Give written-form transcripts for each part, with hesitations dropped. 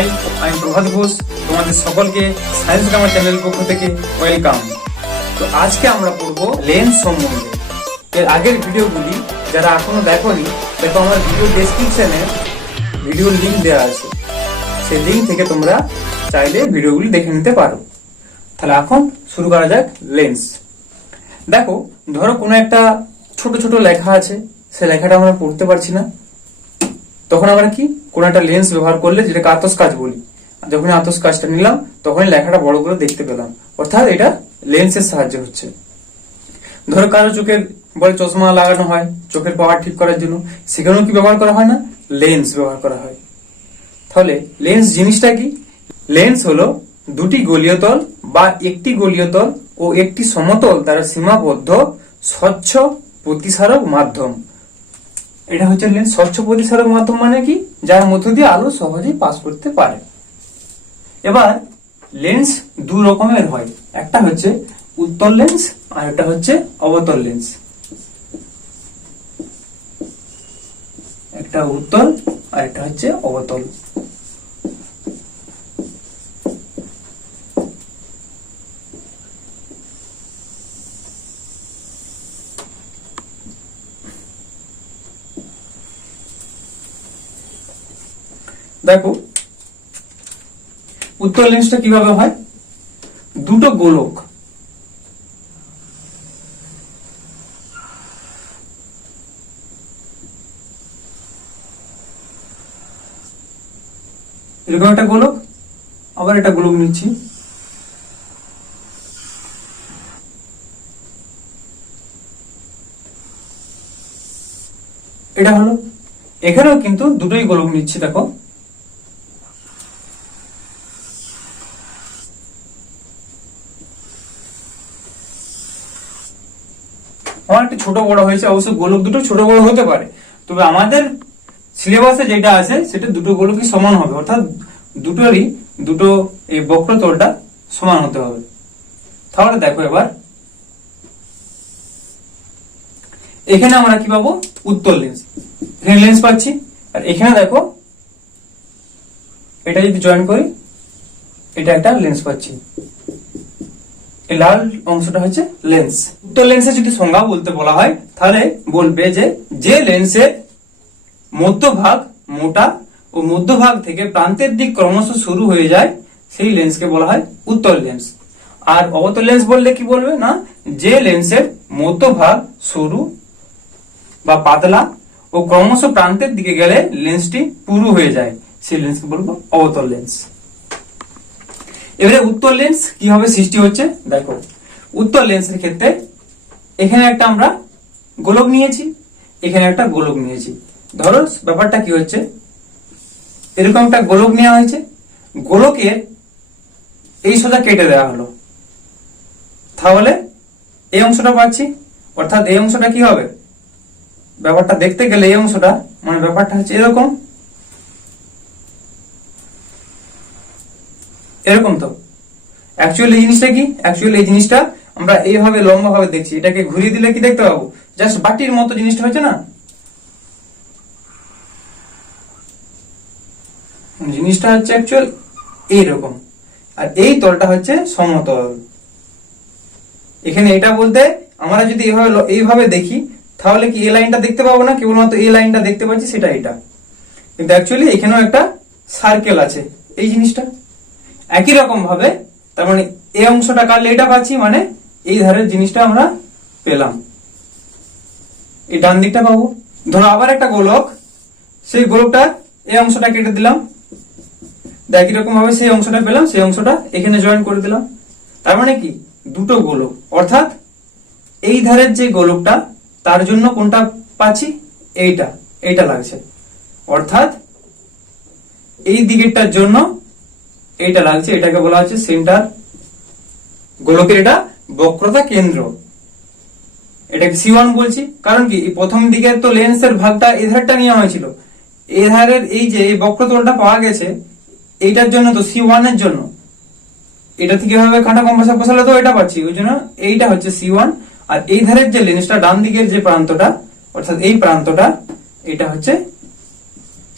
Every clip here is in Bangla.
হাই, আমি প্রভাত ঘোষ। তোমাদের সকলকে সায়েন্স গ্রামার চ্যানেলের পক্ষ থেকে ওয়েলকাম। তো আজকে আমরা পড়বো লেন্স সম্বন্ধে। এর আগের ভিডিওগুলি যারা এখনো দেখোনি, দেখো আমার ভিডিও ডেসক্রিপশনে ভিডিওর লিঙ্ক দেওয়া আছে, সেই লিঙ্ক থেকে তোমরা চাইলে ভিডিওগুলি দেখে নিতে পারো। তাহলে এখন শুরু করা যাক লেন্স। দেখো, ধরো কোনো একটা ছোট ছোট লেখা আছে, সেই লেখাটা আমরা পড়তে পারছি না, তখন আমরা কি কোন একটা লেন্স ব্যবহার করলে, যেটাকে আতস কাচ বলি, যখন আতস কাচটা নিলাম তখন লেখাটা বড় করে দেখতে পেলাম, অর্থাৎ এটা লেন্সের সাহায্য হচ্ছে। ধরো কারো চোখের বলে চশমা লাগানো হয় চোখের পাওয়ার ঠিক করার জন্য, সেখানেও কি ব্যবহার করা হয় না, লেন্স ব্যবহার করা হয়। তাহলে লেন্স জিনিসটা কি? লেন্স হলো দুটি গলীয় তল বা একটি গলীয় তল ও একটি সমতল দ্বারা সীমাবদ্ধ স্বচ্ছ প্রতিসারক মাধ্যম। এটা হচ্ছে লেন্স। স্বচ্ছ প্রতিসারক মাধ্যম মানে কি? যার মধ্য দিয়ে আলো সহজেই পাস করতে পারে। এবার লেন্স দু রকমের হয়, একটা হচ্ছে উত্তল লেন্স আর একটা হচ্ছে অবতল লেন্স। একটা উত্তল আর একটা হচ্ছে অবতল। দেখো উত্তল লেন্সটা কিভাবে হয়? দুটো গোলক, এরকম একটা গোলক, আবার একটা গোলক নিচ্ছি, এটা হলো। এখানেও কিন্তু দুটোই গোলক নিচ্ছি। দেখো আমার একটু ছোট বড় হয়েছে, অবশ্য গোলক দুটো ছোট বড় হতে পারে, তবে আমাদের সিলেবাসে যেটা আছে সেটা দুটো গোলকই সমান হবে, অর্থাৎ দুটোরই দুটো এই বক্রতলটা সমান হতে হবে। তাহলে দেখো এবার এখানে আমরা কি পাবো? উত্তল লেন্স। এখানে লেন্স পাচ্ছি, আর এখানে দেখো এটা যদি জয়েন করি, এটা একটা লেন্স পাচ্ছি। এই লাল অংশটা হচ্ছে লেন্স। উত্তল লেন্সের যদি সংজ্ঞা বলতে বলা হয়, তাহলে বলবে যে লেন্সের মধ্যভাগ মোটা ও মধ্যভাগ থেকে প্রান্তের দিক ক্রমশ শুরু হয়ে যায়, সেই লেন্সকে বলা হয় উত্তল লেন্স। আর অবতল লেন্স বললে কি বলবে না, যে লেন্সের মধ্যভাগ সরু বা পাতলা ও ক্রমশ প্রান্তের দিকে গেলে লেন্সটি পুরু হয়ে যায়, সেই লেন্সকে বলবো অবতল লেন্স। এবারে উত্তল লেন্স কিভাবে সৃষ্টি হচ্ছে দেখো। উত্তল লেন্সের ক্ষেত্রে এখানে একটা আমরা গোলক নিয়েছি, এখানে একটা গোলক নিয়েছি। ধরো ব্যাপারটা কি হচ্ছে, এরকম একটা গোলক নেওয়া হয়েছে, গোলকের এই সোজা কেটে দেওয়া হলো, তাহলে এই অংশটা পাচ্ছি, অর্থাৎ এই অংশটা কি হবে, ব্যাপারটা দেখতে গেলে এই অংশটা মানে ব্যাপারটা হচ্ছে এরকম, এরকম। তো অ্যাকচুয়ালি এই জিনিসটা কি? অ্যাকচুয়ালি এই জিনিসটা আমরা এইভাবে লম্বা ভাবে দেখছি, এটাকে ঘুরিয়ে দিলে কি দেখতে পাবো, জাস্ট বাটির মতো জিনিসটা হচ্ছে না, জিনিসটা হচ্ছে অ্যাকচুয়াল এইরকম, আর এই তলটা হচ্ছে সমতল। এখানে এটা বলতে আমরা যদি এইভাবে দেখি, তাহলে কি এই লাইনটা দেখতে পাবো না, কেবলমাত্র এই লাইনটা দেখতে পাচ্ছি, সেটা এটা। কিন্তু অ্যাকচুয়ালি এখানেও একটা সার্কেল আছে, এই জিনিসটা একই রকম ভাবে, তার মানে এই অংশটা কাটলে এটা পাচ্ছি, মানে এই ধারের জিনিসটা আমরা পেলাম, এই ডান দিকটা পাবো। ধরো আবার একটা গোলক, সেই গোলকটা এই অংশটা কেটে দিলাম, একই রকম ভাবে সেই অংশটা পেলাম, সেই অংশটা এখানে জয়েন করে দিলাম। তার মানে কি দুটো গোলক, অর্থাৎ এই ধারের যে গোলকটা তার জন্য কোনটা পাচ্ছি, এইটা লাগছে, অর্থাৎ এই দিকেরটার জন্য এইটা লাগছে, এটাকে বলা হচ্ছে সেন্টার। গোলকের এটা বক্রতা কেন্দ্র, এটাকে C1 বলছি। কারণ কি প্রথম দিকের তো লেন্সের ভাগটা এই ধারটা নেওয়া হয়েছিল, এই ধারের এই যে এই বক্রতলটা পাওয়া গেছে, এইটার জন্য তো C1 এর জন্য এটা থেকে এভাবে কাঁটা কম্পাসে বসালে তো এটা পাচ্ছি, ওই জন্য এইটা হচ্ছে C1। আর এই ধারের যে লেন্সটা ডান দিকের যে প্রান্তটা, অর্থাৎ এই প্রান্তটা, এটা হচ্ছে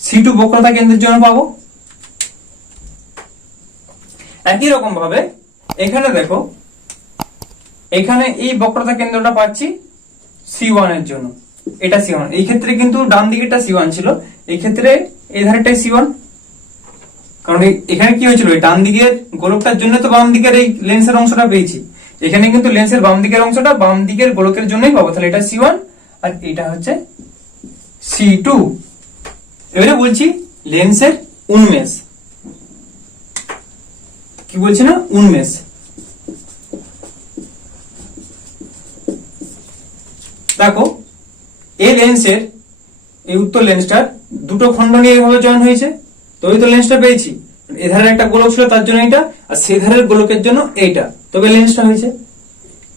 C2 বক্রতা কেন্দ্রের জন্য পাবো। একই রকম ভাবে এখানে দেখো, এখানে এই বক্রতা কেন্দ্রটা পাচ্ছি C1 এর জন্য, এটা C1। এই ক্ষেত্রে কিন্তু ডান দিকেরটা C1 ছিল, এই ক্ষেত্রে এই ধারেটাই C1, কারণ এখানে কি হয়েছিল, ডান দিকের গোলকটার জন্য তো বাম দিকের এই লেন্সের অংশটা পেয়েছি, এখানে কিন্তু লেন্সের বাম দিকের অংশটা বাম দিকের গোলকের জন্যই পাবো, তাহলে এটা C1 আর এটা হচ্ছে C2। এবারে বলছি লেন্সের উন্মেষ, কি বলছি না, উন্মেষ। দেখো এই লেন্সের, এই উত্তর লেন্সটার দুটো খণ্ড নিয়ে এইভাবে জয়েন হয়েছে, তবে তো লেন্সটা পেয়েছি। এধারের একটা গোলক ছিল তার জন্য এইটা, আর সেধারের গোলকের জন্য এইটা, তবে লেন্সটা হয়েছে।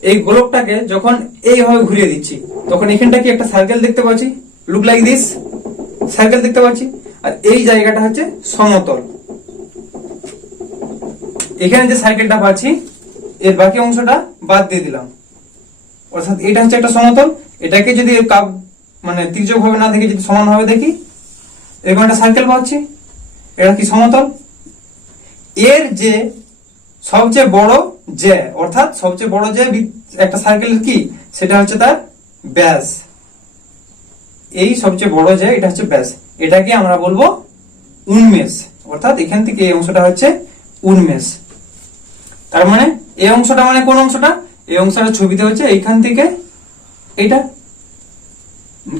এই গোলকটাকে যখন এইভাবে ঘুরিয়ে দিচ্ছি, তখন এখানটা কি একটা সার্কেল দেখতে পাচ্ছি, লুক লাইক দিস, সার্কেল দেখতে পাচ্ছি। আর এই জায়গাটা হচ্ছে সমতল, এখানে যে সার্কেলটা পাচ্ছি এর বাকি অংশটা বাদ দিয়ে দিলাম, অর্থাৎ এটা হচ্ছে একটা সমতল। এটাকে যদি মানে তির্যক ভাবে না দেখে যদি সমান ভাবে দেখি, এরকম একটা সার্কেল পাচ্ছি, এটা কি সমতল। এর যে সবচেয়ে বড় যে, অর্থাৎ সবচেয়ে বড় যে একটা সার্কেলের কি, সেটা হচ্ছে তার ব্যাস। এই সবচেয়ে বড় যে, এটা হচ্ছে ব্যাস, এটাকে আমরা বলবো উন্মেষ, অর্থাৎ এখান থেকে এই অংশটা হচ্ছে উন্মেষ। তার মানে এই অংশটা মানে কোন অংশটা, এই অংশটা ছবিতে হচ্ছে এইখান থেকে এটা,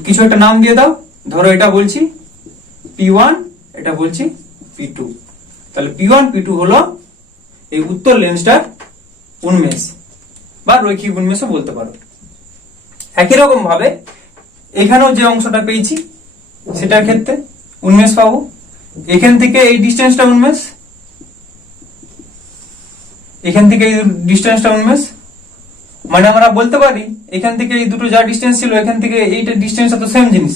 কিছু একটা নাম দিয়ে দাও, ধরো এটা বলছি P1, এটা বলছি P2, তাহলে P1 P2 হলো এই উত্তর লেন্সটার উন্মেষ বা রৈখিক উন্মেষও বলতে পারো। একই রকম ভাবে এখানেও যে অংশটা পেয়েছি সেটার ক্ষেত্রে উন্মেষ পাবো, এখান থেকে এই ডিস্টেন্সটা উন্মেষ, এখান থেকে এই ডিস্টেন্সটা উন্মেষ, মানে আমরা বলতে পারি এখান থেকে এই দুটো যা ডিস্টেন্স ছিল এখান থেকে এইটা ডিস্টেন্সটা তো সেম জিনিস,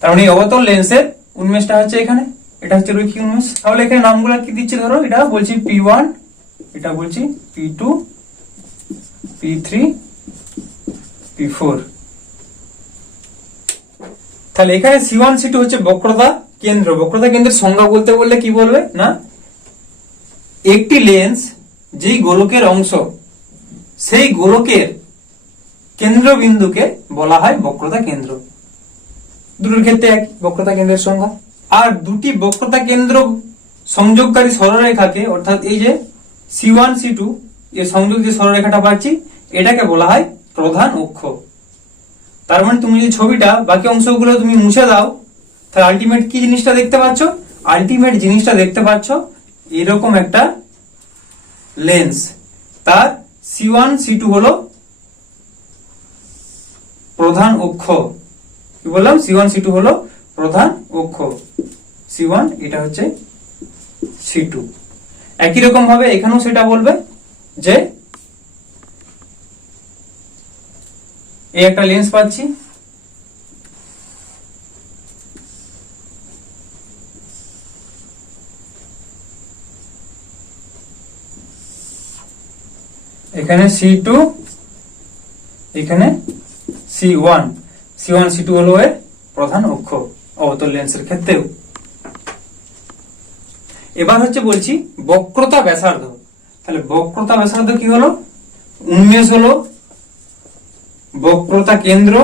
তার মানে এই অবতল লেন্সের উন্মেষটা হচ্ছে এখানে, এটা হচ্ছে রৈখিক উন্মেষ। তাহলে এখানে নামগুলো কি দিচ্ছি, ধরো এটা বলছি P1, এটা বলছি P2, P3, P4। তাহলে এখানে C1 C2 হচ্ছে বক্রতা কেন্দ্র। বক্রতা কেন্দ্রের সংজ্ঞা বলতে বললে কি বলবে না, একটি লেন্স যেই গোলকের অংশ, সেই গোলকের কেন্দ্রবিন্দুকে বলা হয় বক্রতা কেন্দ্র। দুটোর ক্ষেত্রে এক বক্রতা কেন্দ্রের সংজ্ঞা। আর দুটি বক্রতা কেন্দ্র সংযোগকারী সরলরেখাকে, অর্থাৎ এই যে C1 C2 এর সংযোগ যে সরলরেখাটা পাচ্ছি, এটাকে বলা হয় প্রধান অক্ষ। তার মানে তুমি যে ছবিটা বাকি অংশগুলো তুমি মুছে দাও, তাহলে আলটিমেট কি জিনিসটা দেখতে পাচ্ছ, আলটিমেট জিনিসটা দেখতে পাচ্ছ এরকম একটা লেন্স, তার C1 C2 হলো প্রধান অক্ষ। কি বললাম, C1 C2 হলো প্রধান অক্ষ, C1 এটা হচ্ছে C2। একই রকম ভাবে এখানেও সেটা বলবে যে এই একটা লেন্স পাচ্ছি, এখানে C2, এখানে C1, C1 C2 হলো এর প্রধান অক্ষ অবতল লেন্সের ক্ষেত্রেও। এবার হচ্ছে বলছি বক্রতা ব্যাসার্ধ। তাহলে বক্রতা ব্যাসার্ধ কি হলো, উন্মেষ হলো বক্রতা কেন্দ্র,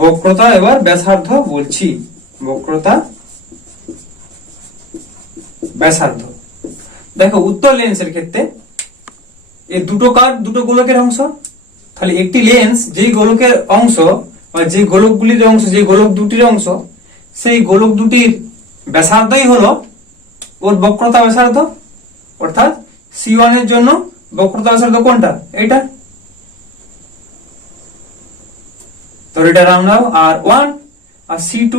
বক্রতা এবার ব্যাসার্ধ বলছি, বক্রতা ব্যাসার্ধ। দেখো উত্তর লেন্সের ক্ষেত্রে এই দুটো গোলকের অংশ, তাহলে একটি লেন্স যেই গোলকের অংশ বা যে গোলকগুলির অংশ, যে গোলক দুটির অংশ, সেই গোলক দুটির ব্যাসার্ধই হলো ওর বক্রতা ব্যাসার্ধ। অর্থাৎ C1 এর জন্য বক্রতা ব্যাসার্ধ কোনটা, এটা, তো এটা নাম দাও R1, আর C2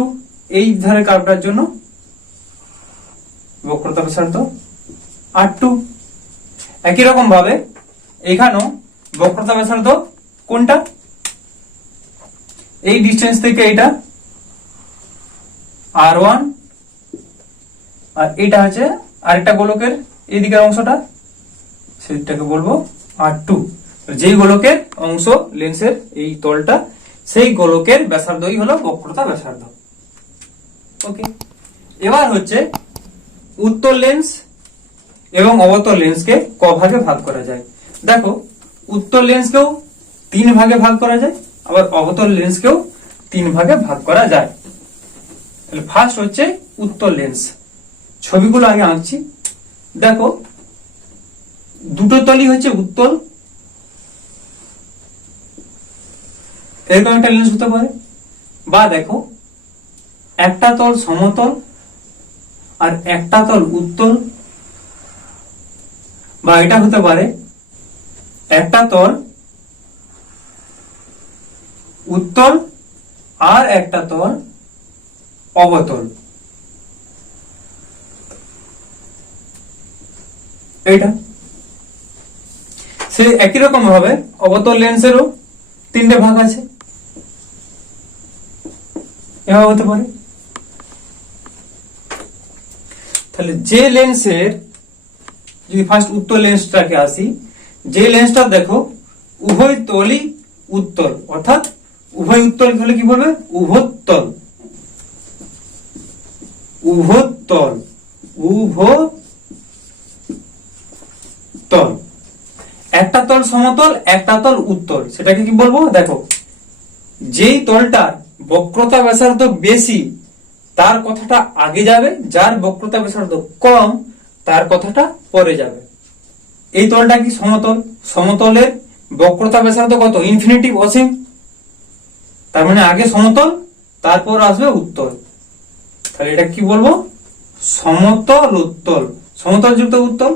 এই ধারে কার্ভটার জন্য বক্রতা ব্যাসার্ধ R2। একই রকম ভাবে এখানেও বক্রতা ব্যাসার্ধ কোনটা, এই ডিস্টেন্স থেকে এটা R1, আর এটা হচ্ছে আরেকটা গোলকের এই দিকের অংশটা, সেটাকে বলবো R2। যেই গোলকের অংশ লেন্সের এই তলটা, সেই গোলকের ব্যাসার্ধই হলো বক্রতা ব্যাসার্ধ। ওকে, এবার হচ্ছে উত্তল লেন্স এবং অবতল লেন্সকে ক ভাগে ভাগ করা যায়। দেখো, উত্তল লেন্সকেও 3 ভাগে ভাগ করা যায়, আবার অবতল লেন্সকেও 3 ভাগে ভাগ করা যায়। তাহলে ফার্স্ট হচ্ছে উত্তল লেন্স। ছবিগুলো আগে আঁকছি। দেখো, দুটো তলই হচ্ছে উত্তল, এরকম একটা লেন্স হতে পারে। বা দেখো, একটা তল সমতল আর একটা তল উত্তল, বা এটা হতে পারে একটা তল উত্তল আর একটা তল অবতল। এইটা সে একই রকম ভাবে অবতল লেন্সেরও 3টে ভাগ আছে, এভাবে হতে পারে। তাহলে যে লেন্সের, যদি ফার্স্ট উত্তল লেন্সটাকে আসি, যে লেন্সটা দেখো উভয় তলই উত্তল, অর্থাৎ উভয় উত্তল হলে কি বলবে? উভোত্তল। উভোত্তল, উভোত্তল। একটা তল সমতল, একটা তল উত্তল, সেটাকে কি বলবো? দেখো, যেই তলটার বক্রতা ব্যাসার্ধ বেশি তার কথাটা আগে যাবে, যার বক্রতা ব্যাসার্ধ কম তার কথাটা পরে যাবে। এই তলটা কি? সমতল। সমতলের বক্রতা ব্যাসার্ধ কত? ইনফিনিটি, অসীম। তার মানে আগে সমতল, তারপর আসবে উত্তল। তাহলে এটা কি বলবো? সমতল উত্তল। সমতল যুক্ত উত্তল,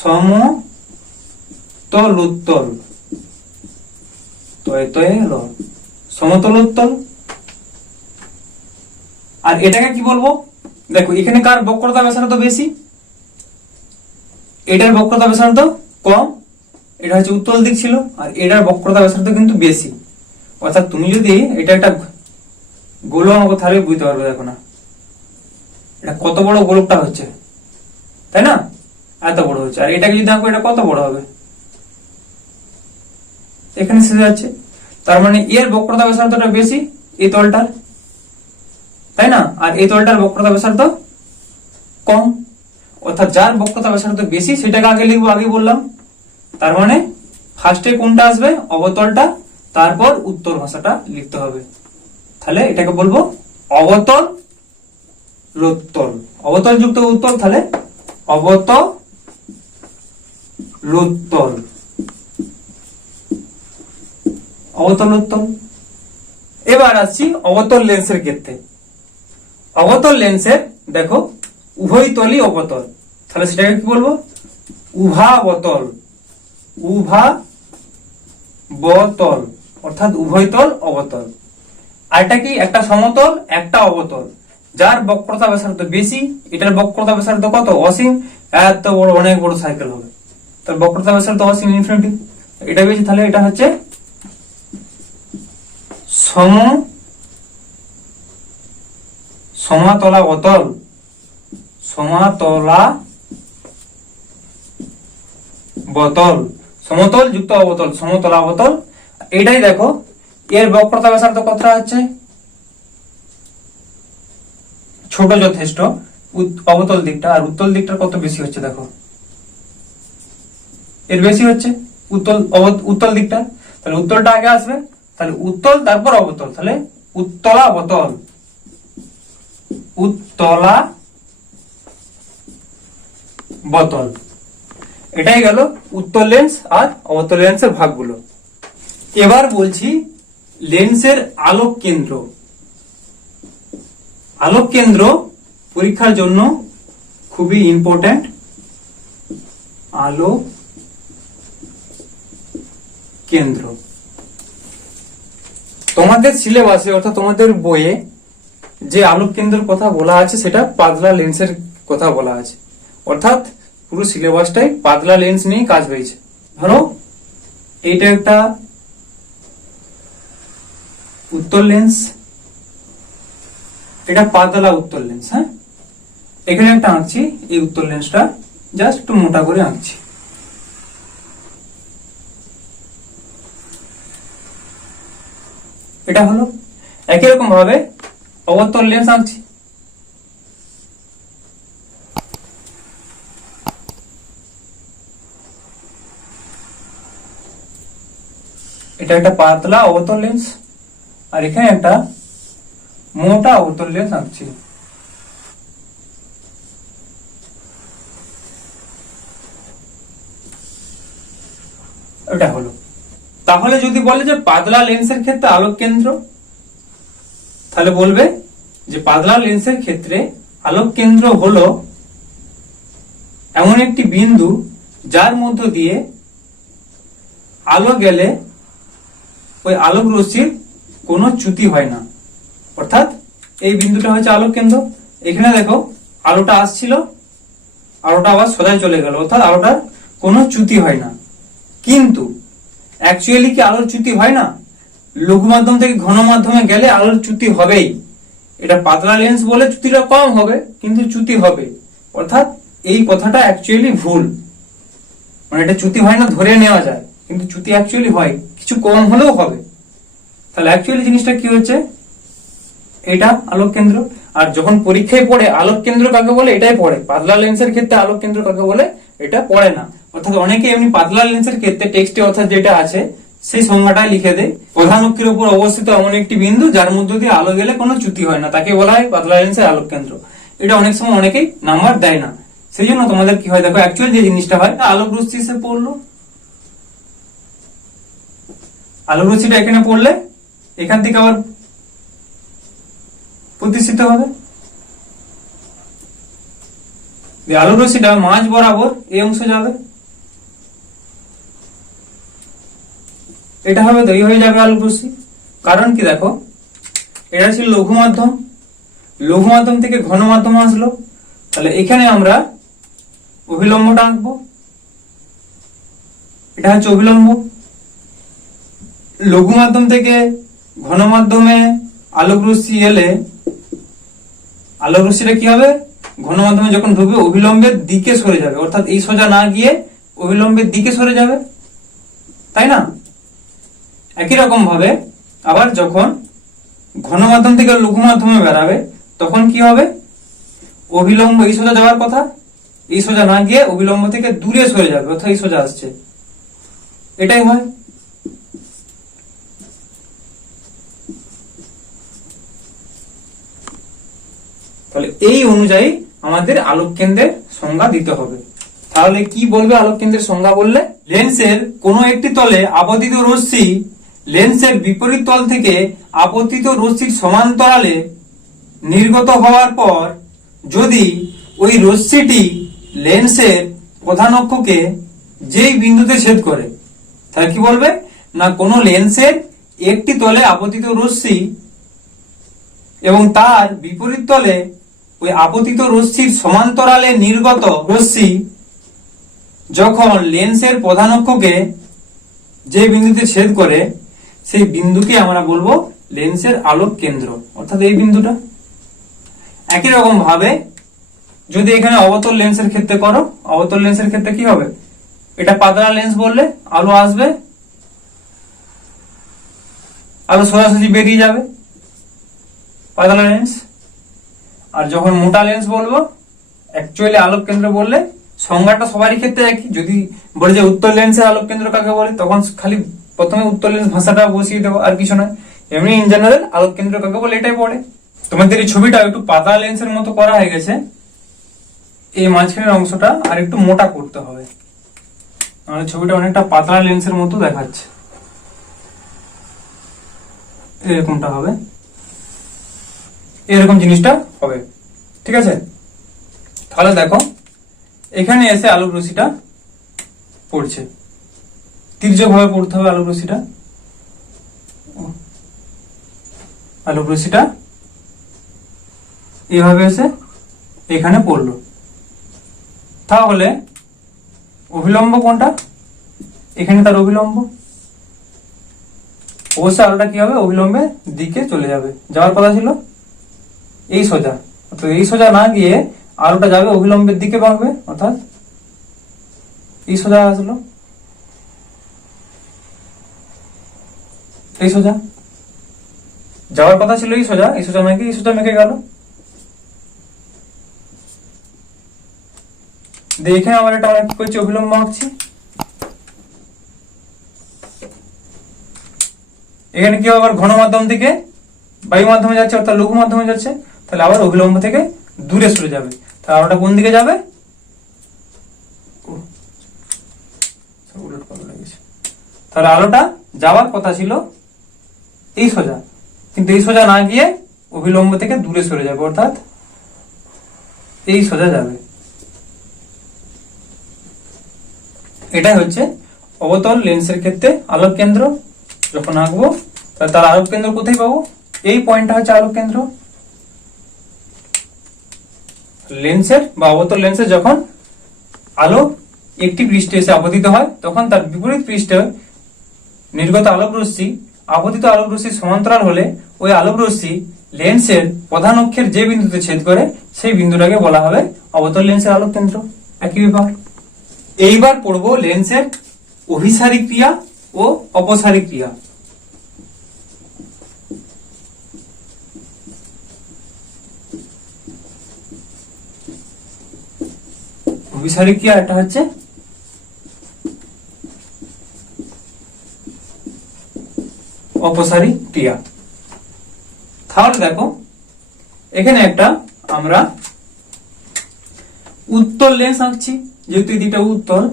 সমতল উত্তল, সমতল উত্তল। আর এটাকে কি বলবো? দেখো, এখানে কার বক্রতা ব্যাসার্ধ বেশি? এটার বক্রতা ব্যাসার্ধ কম, এটা হচ্ছে উত্তল দিক ছিল, আর এটার বক্রতা ব্যাসার্ধ কিন্তু বেশি। অর্থাৎ তুমি যদি এটা একটা গোলক আঁকো তাহলে বুঝতে পারবে। দেখো না, এটা কত বড় গোলকটা হচ্ছে, তাই না? এত বড় হচ্ছে। আর এটাকে যদি আঁকো, এটা কত বড় হবে? এখানে শেষ যাচ্ছে। তার মানে এর বক্রতা ব্যাসার্ধটা বেশি এই তলটার, তাই না? আর এই তলটার বক্রতা ব্যাসার্ধ কম, অর্থাৎ যার বক্রতা ব্যাসার্ধ বেশি সেটাকে আগে লিখবো, আগে বললাম। তার মানে ফার্স্টে কোনটা আসবে? অবতলটা, তারপর উত্তল ভাষাটা লিখতে হবে। তাহলে এটাকে বলবো অবতল লোত্তল। অবতল যুক্ত উত্তল, তাহলে অবতল লোত্তল, অবতল উত্তল। এবার আসছি অবতল লেন্সের ক্ষেত্রে। অবতল লেন্সের দেখো উভয় তলই অবতল, তাহলে সেটাকে কি বলবো? উভাবতল। উভাবতল, অর্থাৎ উভয় তল অবতল। আর এটা কি? একটা সমতল, একটা অবতল। যার বক্রতা ব্যাসার্ধ বেশি, এটার বক্রতা ব্যাসার্ধ কত? অসীম। এত বড়, অনেক বড় সাইকেল হবে, তার বক্রতা ব্যাসার্ধ অসীম, ইনফিনিটি। এটা বেশি, তাহলে এটা হচ্ছে সমাতলা অতল। সমাতলা বতল, সমতল যুক্ত অবতল, সমতলা অবতল। এটাই দেখো, এর বক্রতা ব্যাসার্ধ কতটা হচ্ছে? ছোট যথেষ্ট অবতল দিকটা, আর উত্তল দিকটা কত বেশি হচ্ছে? দেখো, এর বেশি হচ্ছে উত্তল দিকটা। তাহলে উত্তলটা আগে আসবে, তাহলে উত্তল তারপর অবতল, তাহলে উত্তলা বতল। উত্তলা বতল। এটাই গেল উত্তল লেন্স আর অবতল লেন্সের ভাগগুলো। এবার বলছি লেন্সের আলোক কেন্দ্র। আলোক কেন্দ্র পরীক্ষার জন্য খুবই ইম্পর্টেন্ট। আলোক কেন্দ্র তোমাদের সিলেবাসে, অর্থাৎ তোমাদের বইয়ে যে আলোক কেন্দ্রের কথা বলা আছে সেটা পাতলা লেন্সের কথা বলা আছে। অর্থাৎ পুরো সিলেবাসটাই পাতলা লেন্স নিয়ে কাজ হয়েছে। ধরো এইটা একটা উত্তল লেন্স, এটা পাতলা উত্তল লেন্স। হ্যাঁ, এখানে একটা আঁকছি, এই উত্তল লেন্সটা জাস্ট একটু মোটা করে আঁকছি। এটা হলো একই রকম ভাবে অবতল লেন্স আঁকছি। এটা একটা পাতলা অবতল লেন্স, আর এখানে একটা মোটা অবতল লেন্স আঁকছি। এটা হলো। তাহলে যদি বলে যে পাতলা লেন্সের ক্ষেত্রে আলোক কেন্দ্র, তাহলে বলবে যে পাতলা লেন্সের ক্ষেত্রে আলোক কেন্দ্র হলো এমন একটি বিন্দু যার মধ্য দিয়ে আলো গেলে ওই আলোক রশ্মির কোনো চ্যুতি হয় না। অর্থাৎ এই বিন্দুটা হচ্ছে আলোক কেন্দ্র। এখানে দেখো আলোটা আসছিল, আলোটা আবার সোজাই চলে গেল, অর্থাৎ আলোটার কোনো চ্যুতি হয় না। কিন্তু অ্যাকচুয়ালি কি আলোর চ্যুতি হয় না? লঘু মাধ্যম থেকে ঘন মাধ্যমে গেলে আলোর চ্যুতি হবেই। এটা পাতলা লেন্স বলে চ্যুতিটা কম হবে, কিন্তু চ্যুতি হবে। অর্থাৎ এই কথাটা অ্যাকচুয়ালি ভুল, মানে এটা চ্যুতি হয় না ধরে নেওয়া যায়, কিন্তু চ্যুতি অ্যাকচুয়ালি হয়, কিছু কম হলেও হবে। তাহলে অ্যাকচুয়ালি জিনিসটা কি হচ্ছে, এটা আলোক কেন্দ্র। আর যখন পরীক্ষায় পড়ে আলোক কেন্দ্র কাকে বলে এটাই পড়ে, পাতলা লেন্সের ক্ষেত্রে আলোক কেন্দ্র কাকে বলে এটা পড়ে না। অর্থাৎ অনেকে এমনি পাতলা লেন্সের ক্ষেত্রে টেক্সটে অর্থাৎ যেটা আছে সেই সংজ্ঞাটাই লিখে দেয়, প্রধান অক্ষের উপর অবস্থিত এমন একটি বিন্দু যার মধ্য দিয়ে আলো গেলে কোনো চ্যুতি হয় না, তাকে বলা হয় পাতলা লেন্সের আলোক কেন্দ্র। এটা অনেক সময় অনেকেই নাম্বার দেয় না, সেই জন্য তোমাদের কি হয় দেখো, অ্যাকচুয়াল যে জিনিসটা হয় আলোক রশ্মি এসে পড়লো, আলোক রশ্মিটা এখানে পড়লে এখান থেকে আবার প্রতিষ্ঠিত হবে। আলোক রশ্মিটা মাঝ বরাবর এই অংশ যাবে, এটা হবে তো এই হয়ে যাবে আলোক রশ্মি। কারণ কি দেখো, এটা ছিল লঘু মাধ্যম, লঘু মাধ্যম থেকে ঘন মাধ্যম আসলো, তাহলে এখানে আমরা অভিলম্বটা আঁকবো, এটা হচ্ছে অভিলম্ব। লঘু মাধ্যম থেকে ঘন মাধ্যমে আলোক রশ্মি এলে আলোক রশ্মিটা কি হবে, ঘন মাধ্যমে যখন ঢুকবে অভিলম্বের দিকে সরে যাবে, অর্থাৎ এই সোজা না গিয়ে অভিলম্বের দিকে সরে যাবে, তাই না? একই রকম ভাবে আবার যখন ঘন মাধ্যম থেকে লঘু মাধ্যমে বেরাবে তখন কি হবে, অভিলম্ব এই সোজা যাওয়ার কথা, এই সোজা না গিয়ে অভিলম্ব থেকে দূরে সরে যাবে, অর্থাৎ এই সোজা আসছে, এটাই হয়। তাহলে এই অনুযায়ী আমাদের আলোক কেন্দ্রের সংজ্ঞা দিতে হবে। তাহলে কি বলবে আলোক কেন্দ্রের সংজ্ঞা বললে, লেন্সের কোনো একটি তলে আপতিত রশ্মি লেন্সের বিপরীত তল থেকে আপতিত রশ্মির সমান্তরালে নির্গত হওয়ার পর যদি ওই রশ্মিটি লেন্সের প্রধান অক্ষকে যেই বিন্দুতে ছেদ করে, তাহলে কি বলবে না, কোনো লেন্সের একটি তলে আপতিত রশ্মি এবং তার বিপরীত তলে ওই আপতিত রশ্মির সমান্তরালে নির্গত রশ্মি যখন লেন্সের প্রধান অক্ষকে যে বিন্দুতে ছেদ করে সেই বিন্দুকে আমরা বলবো লেন্সের আলোক কেন্দ্র, অর্থাৎ এই বিন্দুটা। একই রকম ভাবে যদি এখানে অবতল লেন্সের ক্ষেত্রে করো, অবতল লেন্সের ক্ষেত্রে কি হবে, এটা পাতলা লেন্স বললে আলো আসবে, আলো সোজাসুজি বেরিয়ে যাবে, পাতলা লেন্স। আর যখন মোটা লেন্স বলবো, অ্যাকচুয়ালি আলোক কেন্দ্র বললে সংজ্ঞাটা সবারই ক্ষেত্রে একই। যদি বলে যে উত্তর লেন্সের আলোক কেন্দ্র কাকে বলে, তখন খালি প্রথমে উত্তর লেন্স ভাষাটা বসিয়ে দেবো, আর কিছু নয়। এমনি ইন জেনারেল আলোক কেন্দ্র কাকে বলে এটাই পড়ে। তোমাদের এই ছবিটা একটু পাতলা লেন্সের মতো করা হয়ে গেছে, এই মাঝখানের অংশটা আর একটু মোটা করতে হবে, মানে ছবিটা অনেকটা পাতলা লেন্সের মতো দেখাচ্ছে, এরকমটা হবে, এরকম জিনিসটা হবে, ঠিক আছে? তাহলে দেখো এখানে এসে আলোক রশ্মিটা পড়ছে, তির্যক ভাবে পড়তে হবে আলোক রশ্মিটা, আলোক রশ্মিটা এইভাবে এসে এখানে পড়লো। তাহলে অভিলম্ব কোনটা, এখানে তার অভিলম্ব, অবশ্যই আলোটা কি হবে, অভিলম্বের দিকে চলে যাবে, যাওয়ার কথা ছিল এই সোজা, অর্থাৎ এই সোজা না গিয়ে আলোটা যাবে অভিলম্বের দিকে বাঁকবে, অর্থাৎ এই সোজা আসলো, এই সোজা যাওয়ার কথা ছিল, এই সোজা, এই সোজা মেঘে, এই সোজা মেঘে গেল। দেখে আবার এটা কি করছি, অভিলম্ব আঁকছি, এখানে কি হবে, আবার ঘন মাধ্যম থেকে বায়ু মাধ্যমে যাচ্ছে অর্থাৎ লঘু মাধ্যমে যাচ্ছে, তাহলে আবার অভিলম্ব থেকে দূরে সরে যাবে। তাহলে আলোটা কোন দিকে যাবে, তাহলে আলোটা যাওয়ার কথা ছিল এই সোজা, কিন্তু এই সোজা না গিয়ে অভিলম্ব থেকে দূরে সরে যাবে, অর্থাৎ এই সোজা যাবে। এটাই হচ্ছে অবতল লেন্সের ক্ষেত্রে আলোক কেন্দ্র। যখন আঁকবো তার আলোক কেন্দ্র কোথায় পাবো, এই পয়েন্টটা হচ্ছে আলোক কেন্দ্র। লেন্সের বা অবতল লেন্সের যখন আলো একটি পৃষ্ঠে এসে আপতিত হয়, তখন তার বিপরীত পৃষ্ঠে নির্গত আলোক রশ্মি আপতিত আলোক রশ্মির সমান্তরাল হলে ওই আলোক রশ্মি লেন্সের প্রধান অক্ষের যে বিন্দুতে ছেদ করে সেই বিন্দুটাকে বলা হবে অবতল লেন্সের আলোক কেন্দ্র। একই ব্যাপার। এইবার পড়বো লেন্সের অভিসারী ক্রিয়া ও অপসারী ক্রিয়া। অভিসারী ক্রিয়া এটা হচ্ছে অপসারী ক্রিয়া। তাহলে দেখো এখানে একটা আমরা উত্তল লেন্স আঁকছি, যেহেতু এই দুইটা উত্তল,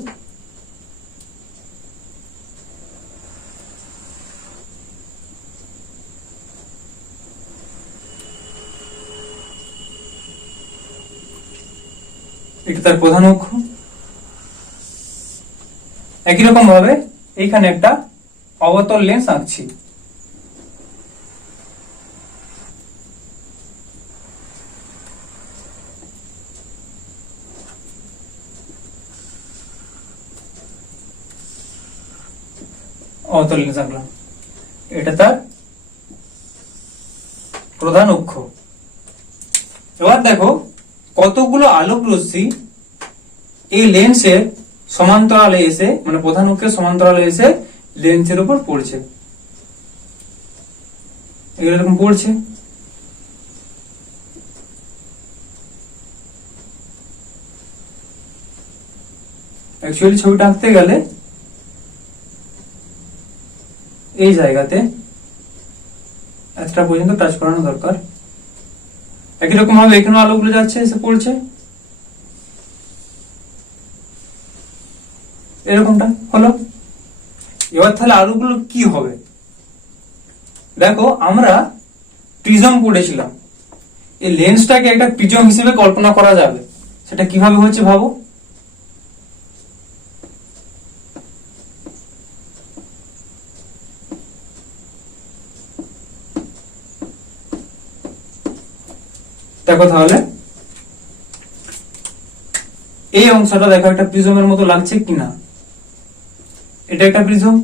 এটা তার প্রধান অক্ষ। একই রকম ভাবে এইখানে একটা অবতল লেন্স আঁকছি। অবতল লেন্স আঁকলাম, এটা তার প্রধান অক্ষ। এবার দেখো কতগুলো আলোক রশ্মি এই লেন্সের সমান্তরালে এসে, মানে প্রধান অক্ষের সমান্তরালে এসে লেন্সের উপর পড়ছে। এরকম পড়ছে। অ্যাকচুয়ালি ছবিটা আঁকতে গেলে এই জায়গাতে এতটা পর্যন্ত টাচ করানো দরকার। একই রকম ভাবে এখানে আলোগুলো যাচ্ছে, এসে পড়ছে, এরকমটা হলো। এবার তাহলে আলোগুলো কি হবে, দেখো আমরা প্রিজম পড়েছিলাম, এই লেন্সটাকে একটা প্রিজম হিসেবে কল্পনা করা যাবে। সেটা কিভাবে হচ্ছে ভাবো। দেখো তাহলে এই অংশটা দেখো একটা প্রিজমের মতো লাগছে কিনা। এটা একটা প্রিজম,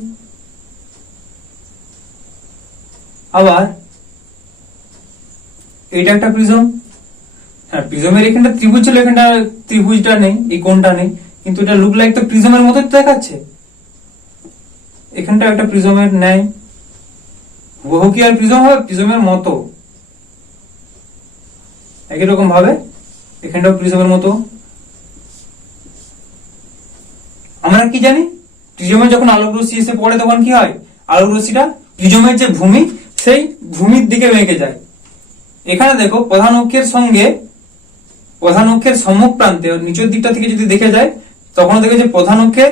আবার এটা একটা প্রিজম। হ্যাঁ, প্রিজমের এখানটা ত্রিভুজ ছিল, এখানটা ত্রিভুজটা নেই, এই কোণটা নেই, কিন্তু এটা লুক লাইক তো প্রিজমের মতো দেখাচ্ছে। এখানটা একটা প্রিজমের ন্যায়, বহু কি আর প্রিজম হবে, প্রিজমের মতো। একই রকম ভাবে এখানটাও প্রিজমের মতো। আমরা কি জানি, প্রিজমে যখন আলোক রশ্মি এসে পড়ে তখন কি হয়, আলোক রশ্মিটা প্রিজমের যে ভূমি সেই ভূমির দিকে বেঁকে যায়। এখানে দেখো প্রধান অক্ষের সঙ্গে প্রধান অক্ষের সম্মুখ প্রান্তে নিচের দিকটা থেকে যদি দেখে যায়, তখন দেখে যে প্রধান অক্ষের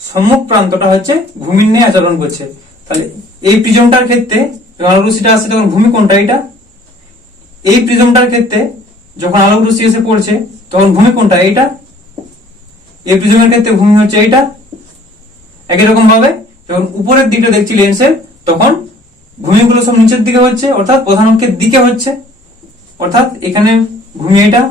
সম্মুখ প্রান্তটা হচ্ছে ভূমির নিয়ে আচরণ করছে। তাহলে এই প্রিজমটার ক্ষেত্রে আলোক রশ্মিটা আসছে তখন ভূমি কোনটা, এটা। এই প্রিজমটার ক্ষেত্রে যখন আলোক রশ্মি এসে পড়ছে তখন ভূমি কোনটা, এইটা। এই প্রিজমের ক্ষেত্রে ভূমি হচ্ছে এইটা। একই রকম ভাবে যখন উপরের দিকটা দেখছি লেন্সের, তখন ভূমিগুলো সব নিচের দিকে হচ্ছে, অর্থাৎ প্রধান অক্ষের দিকে হচ্ছে, অর্থাৎ এখানে ভূমি এটা,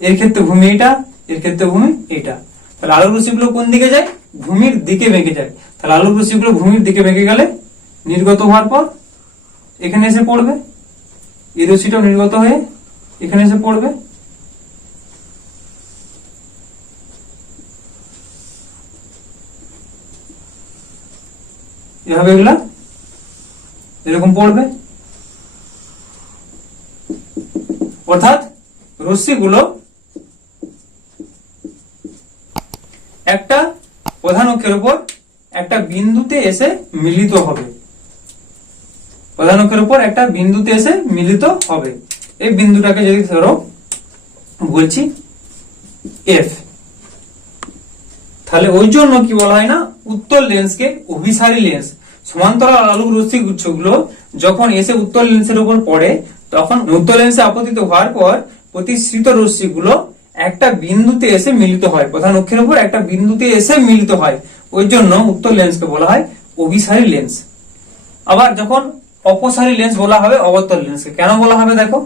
এর ক্ষেত্রে ভূমি এটা, এর ক্ষেত্রে ভূমি এটা। তাহলে আলোক রশ্মিগুলো কোন দিকে যায়, ভূমির দিকে বেঁকে যায়। তাহলে আলোক রশ্মিগুলো ভূমির দিকে বেঁকে গেলে নির্গত হওয়ার পর এখানে এসে পড়বে, এই রশ্মিটাও নির্গত হয়ে এখানে এসে পড়বে। এভাবে এগুলা এরকম পড়বে, অর্থাৎ রশ্মিগুলো একটা প্রধান অক্ষের উপর একটা বিন্দুতে এসে মিলিত হবে। প্রধান অক্ষের উপর একটা বিন্দুতে এসে মিলিত হবে। এই বিন্দুটাকে যদি ধরো বলছি এফ, তাহলে ওই জন্য কি বলা হয় না, উত্তল লেন্সকে অভিসারী লেন্স। সমান্তরাল আলোক রশ্মি গুচ্ছগুলো যখন এসে উত্তল লেন্সের উপর পড়ে, তখন উত্তল লেন্সে আপতিত হওয়ার পর প্রতিসৃত রশ্মিগুলো একটা বিন্দুতে এসে মিলিত হয়, প্রধান অক্ষের উপর একটা বিন্দুতে এসে মিলিত হয়। ওই জন্য উত্তল লেন্সকে বলা হয় অভিসারী লেন্স। আবার যখন অপসারী লেন্স বলা হবে অবতল লেন্সকে। কেন বলা হবে দেখো,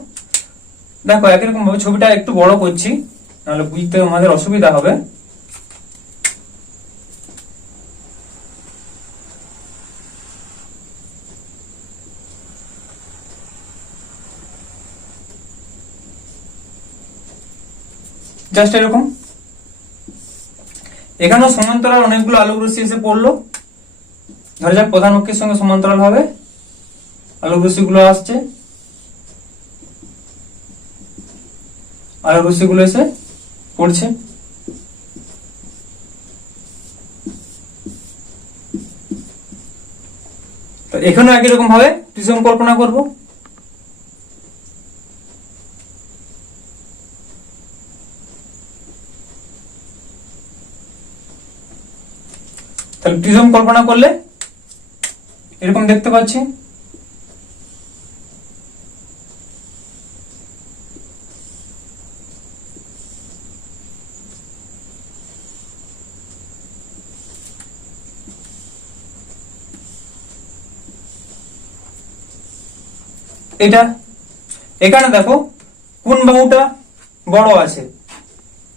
দেখো একই রকম ভাবে ছবিটা একটু বড় করছি, নাহলে বুঝতে আমাদের অসুবিধা হবে। জাস্ট এরকম, এখানেও সমান্তরাল অনেকগুলো আলোক রশ্মি এসে পড়লো। ধরা যাক প্রধান অক্ষের সঙ্গে সমান্তরাল ভাবে আলোক রশ্মিগুলো আসছে, আলোক রশ্মিগুলো এসে পড়ছে। এখানেও একই রকম ভাবে প্রিজম কল্পনা করব। তাহলে প্রিজম কল্পনা করলে এরকম দেখতে পাচ্ছি। এটা এখানে দেখো কোন বাহুটা বড় আছে,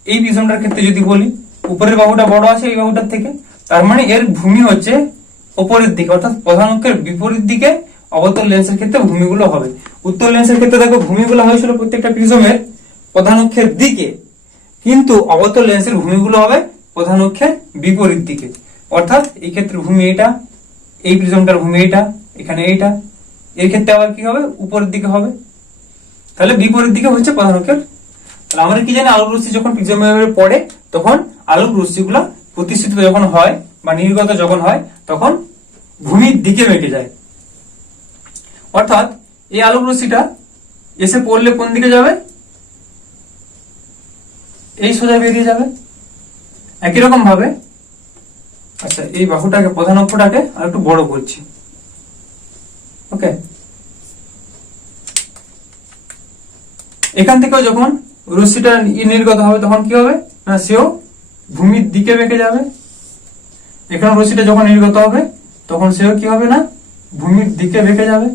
এই প্রিজমটার ক্ষেত্রে যদি বলি উপরের বাহুটা বড় আছে এই বাহুটার থেকে, তার মানে এর ভূমি হচ্ছে উপরের দিকে, অর্থাৎ প্রধান অক্ষের বিপরীত দিকে অবতল লেন্সের ক্ষেত্রে ভূমিগুলো হবে। উত্তল লেন্সের ক্ষেত্রে দেখো ভূমিগুলো হয়েছিল প্রত্যেকটা প্রিজমের প্রধান অক্ষের দিকে, কিন্তু অবতল লেন্সের ভূমিগুলো হবে প্রধান অক্ষের বিপরীত দিকে। অর্থাৎ এই ক্ষেত্রে ভূমি এটা, এই প্রিজমটার ভূমি এটা, এখানে এইটা, এর ক্ষেত্রে আবার কি হবে উপরের দিকে হবে, তাহলে বিপরীত দিকে হচ্ছে প্রধান অক্ষের। তাহলে আমরা কি জানি আলোক রশ্মি যখন প্রিজমের পড়ে তখন আলোক রশ্মিগুলো প্রতিসৃত যখন হয় বা নির্গত যখন হয় তখন ভূমির দিকে বেঁকে যায়। অর্থাৎ এই আলোক রশ্মিটা এসে পড়লে কোন দিকে যাবে, এই সোজা বেরিয়ে যাবে। একই রকম ভাবে আচ্ছা এই বাহুটাকে প্রধান অক্ষটাকে আর একটু বড় করছি, ওকে। এখান থেকেও যখন রশ্মিটা নির্গত হবে তখন কি হবে না, সেও ভূমির দিকে বেঁকে যাবে। এখানে রশ্মিটা যখন নির্গত হবে তখন সেও কি হবে না, ভূমির দিকে বেঁকে যাবে।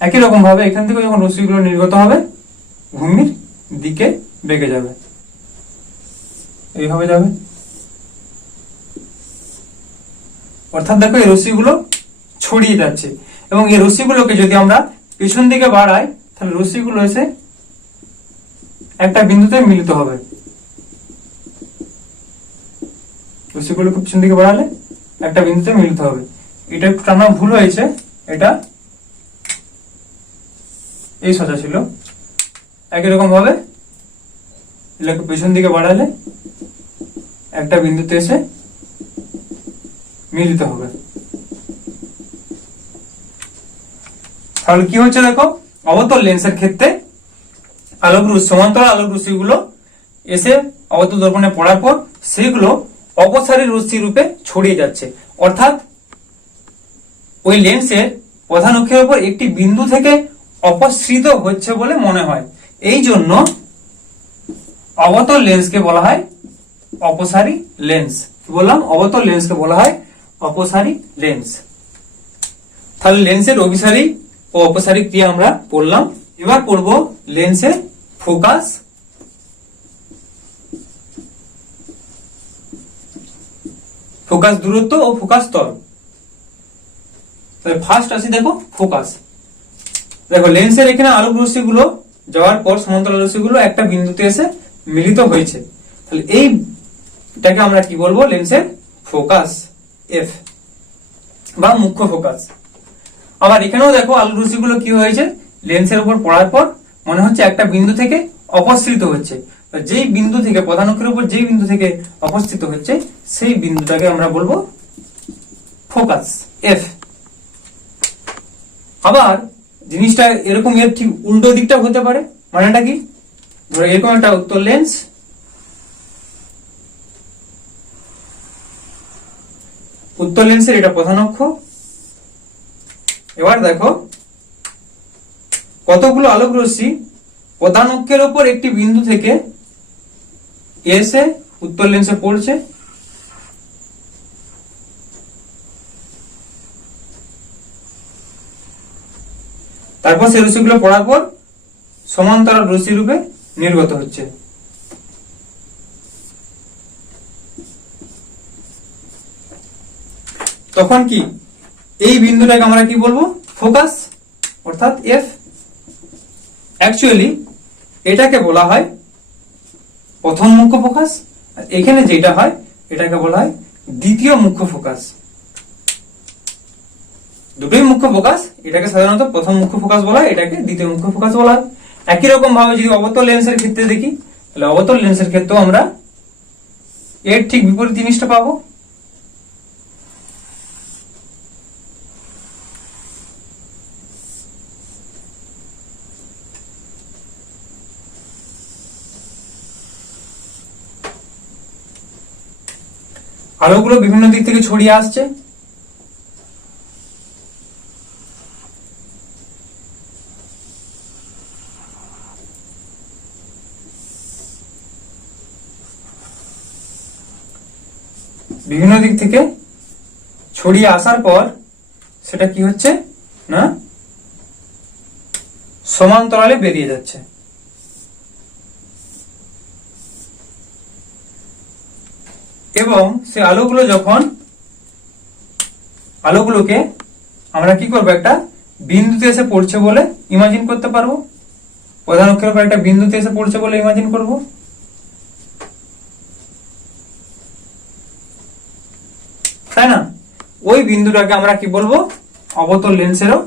একই রকম ভাবে এখান থেকে যখন রশ্মিগুলো নির্গত হবে ভূমির দিকে বেঁকে যাবে, এইভাবে যাবে। অর্থাৎ দেখো এই রশ্মিগুলো ছড়িয়ে যাচ্ছে, এবং এই রশ্মিগুলোকে যদি আমরা পেছন দিকে বাড়াই তাহলে রশ্মিগুলো এসে একটা বিন্দুতে মিলিত হবে। রশ্মিগুলোকে পেছন দিকে বাড়ালে একটা বিন্দুতে মিলিত হবে। এটা একটু টানা ভুল হয়েছে, এটা এই সোজা ছিল। একই রকম ভাবে এটাকে পেছন দিকে বাড়ালে একটা বিন্দুতে এসে মিলিত হবে। তাহলে কি হচ্ছে দেখো, অবতল লেন্সের ক্ষেত্রে আলোক রশ্মি সমান্তরাল আলোক রশ্মিগুলো এসে অবতল দর্পণে পড়ার পর সেগুলো অপসারী রশ্মি রূপে ছড়িয়ে যাচ্ছে। অর্থাৎ ওই লেন্সের প্রধান অক্ষের উপর একটি বিন্দু থেকে অপসৃত হচ্ছে বলে মনে হয়। এই জন্য অবতল লেন্সকে বলা হয় অপসারী লেন্স। কি বললাম, অবতল লেন্সকে বলা হয় অপসারী লেন্স। তাহলে লেন্সের অভিসারী ও অপসারী ক্রিয়া আমরা পড়লাম। এবার পড়বো লেন্সের ফোকাস, ফোকাস দূরত্ব ও ফোকাস স্তর। তাহলে ফার্স্ট আসি দেখো ফোকাস। দেখো লেন্সের এখানে আলোক রশ্মিগুলো যাওয়ার পর সমান্তরাল রশ্মিগুলো একটা বিন্দুতে এসে মিলিত হয়েছে। তাহলে এইটাকে আমরা কি বলবো, লেন্সের ফোকাস এফ বা মুখ্য ফোকাস। আবার এখানেও দেখো আলোক রশ্মিগুলো কি হয়েছে, লেন্সের উপর পড়ার পর মনে হচ্ছে একটা বিন্দু থেকে অপসৃত হচ্ছে। যেই বিন্দু থেকে প্রধান অক্ষের উপর যেই বিন্দু থেকে অপসৃত হচ্ছে সেই বিন্দুটাকে আমরা বলবো ফোকাস এফ। আবার জিনিসটা এরকম এর ঠিক উল্টো দিকটা হতে পারে। মানেটা কি, ধরো এরকম একটা উত্তল লেন্স, উত্তল লেন্সের এটা প্রধান অক্ষ। এবার দেখো কতগুলো আলোক রশ্মি প্রধান অক্ষের ওপর একটি বিন্দু থেকে এসে উত্তল লেন্সে পড়ছে। তারপর সেই রশ্মিগুলো পড়ার পর সমান্তরাল রশ্মি রূপে নির্গত হচ্ছে। তখন কি এই বিন্দুটাকে আমরা কি বলবো, ফোকাস, অর্থাৎ এফ। অ্যাকচুয়ালি এটাকে বলা হয় প্রথম মুখ্য ফোকাস, আর এখানে যেটা হয় এটাকে বলা হয় দ্বিতীয় মুখ্য ফোকাস। দুটোই মুখ্য ফোকাস, এটাকে সাধারণত প্রথম মুখ্য ফোকাস বলা হয়, এটাকে দ্বিতীয় মুখ্য ফোকাস বলা হয়। একই রকম ভাবে যদি অবতল লেন্সের ক্ষেত্রে দেখি, তাহলে অবতল লেন্সের ক্ষেত্রেও আমরা এর ঠিক বিপরীত জিনিসটা পাবো। আলোগুলো বিভিন্ন দিক থেকে ছড়িয়ে আসছে। বিভিন্ন দিক থেকে ছড়িয়ে আসার পর সেটা কি হচ্ছে না, সমান্তরালে বেরিয়ে যাচ্ছে। এবং সে আলোগুলোকে আমরা কি করবো, একটা বিন্দুতে এসে পড়ছে বলে ইমাজিন করতে পারবো। প্রধান অক্ষের উপর একটা বিন্দুতে এসে পড়ছে বলে ইমাজিন করব। তাই না? ওই বিন্দুটাকে আমরা কি বলবো, অবতল লেন্সেরও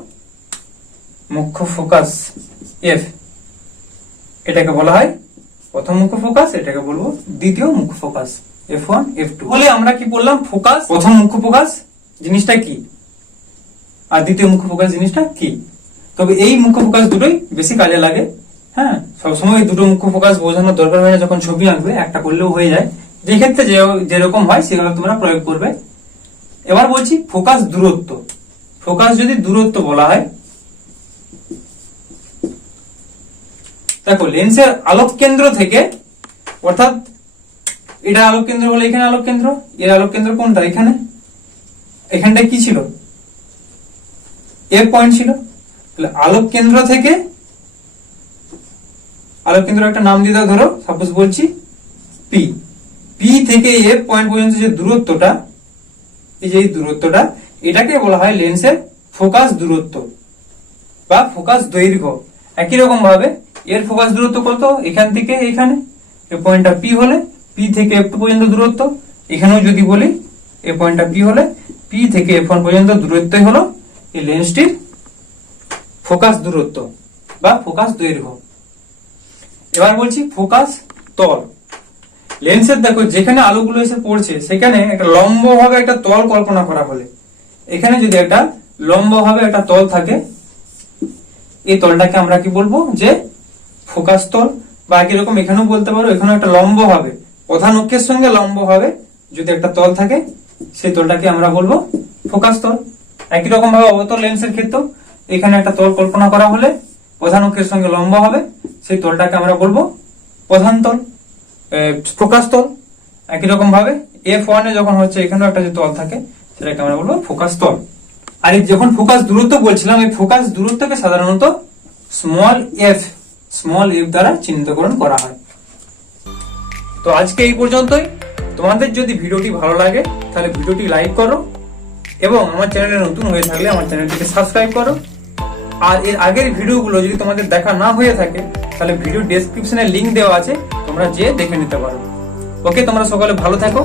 মুখ্য ফোকাস এফ। এটাকে বলা হয় প্রথম মুখ্য ফোকাস, এটাকে বলবো দ্বিতীয় মুখ্য ফোকাস, F1 F2। বলে আমরা কি বললাম, ফোকাস, প্রথম মুখ্য ফোকাস জিনিসটা কি আর দ্বিতীয় মুখ্য ফোকাস জিনিসটা কি। তবে এই মুখ্য ফোকাস দুটোই বেশি কাজে লাগে। হ্যাঁ, সবসময় দুটো মুখ্য ফোকাস বোঝানোর দরকার হয় না, যখন ছবি আঁকবে একটা করলেও হয়ে যায়। যে ক্ষেত্রে যেরকম হয় সেগুলো তোমরা প্রয়োগ করবে। এবার বলছি ফোকাস দূরত্ব। ফোকাস যদি দূরত্ব বলা হয়, দেখো লেন্সের আলোক কেন্দ্র থেকে, অর্থাৎ এটা আলোক কেন্দ্র বলে এখানে আলোক কেন্দ্র, এর আলোক কেন্দ্র কোনটা, এখানটা কি ছিল, এফ পয়েন্ট ছিল। আলোক কেন্দ্র থেকে, আলোক কেন্দ্র একটা নাম দিয়ে দাও, ধরো সাপোজ বলছি পি। পি থেকে এফ পয়েন্ট পর্যন্ত যে দূরত্বটা, এই যে দূরত্বটা, এটাকে বলা হয় লেন্সের ফোকাস দূরত্ব বা ফোকাস দৈর্ঘ্য। একই রকম ভাবে এর ফোকাস দূরত্ব কত, এখান থেকে এখানে, এই পয়েন্টটা পি হলে পি থেকে এফ পর্যন্ত দূরত্ব। এখানেও যদি বলি এই পয়েন্টটা পি হলে পি থেকে F1 পর্যন্ত দূরত্বই হলো এই লেন্সটির ফোকাস দূরত্ব বা ফোকাস দৈর্ঘ্য। এবার বলছি ফোকাস তল। লেন্সের দেখো যেখানে আলোগুলো এসে পড়ছে সেখানে একটা লম্ব ভাবে একটা তল কল্পনা করা হলে, এখানে যদি একটা লম্ব ভাবে একটা তল থাকে, এই তলটাকে আমরা কি বলবো, যে ফোকাস তল। বা একই রকম এখানেও বলতে পারো, এখানে একটা লম্ব হবে, প্রধান অক্ষের সঙ্গে লম্ব হবে যদি একটা তল থাকে, সেই তলটাকে আমরা বলবো ফোকাস তল। একই রকম ভাবে অবতল লেন্সের ক্ষেত্রেও এখানে একটা তল কল্পনা করা হলে প্রধান অক্ষের সঙ্গে লম্ব হবে, সেই তলটাকে আমরা বলবো প্রধান তল, ফোকাস তল। একই রকম ভাবে F1 এ যখন হচ্ছে এখানেও একটা যে তল থাকে সেটাকে আমরা বলবো ফোকাস তল। আর এই যখন ফোকাস দূরত্ব বলছিলাম, এই ফোকাস দূরত্বকে সাধারণত স্মল এফ দ্বারা চিহ্নিতকরণ করা হয়। তো আজকে এই পর্যন্তই। তোমাদের যদি ভিডিওটি ভালো লাগে তাহলে ভিডিওটি লাইক করো এবং আমার চ্যানেলে নতুন হয়ে থাকলে আমার চ্যানেলটিকে সাবস্ক্রাইব করো। আর এর আগের ভিডিওগুলো যদি তোমাদের দেখা না হয়ে থাকে তাহলে ভিডিও ডেসক্রিপশনে লিংক দেওয়া আছে, তোমরা যেয়ে দেখে নিতে পারো। ওকে, তোমরা সকলে ভালো থাকো।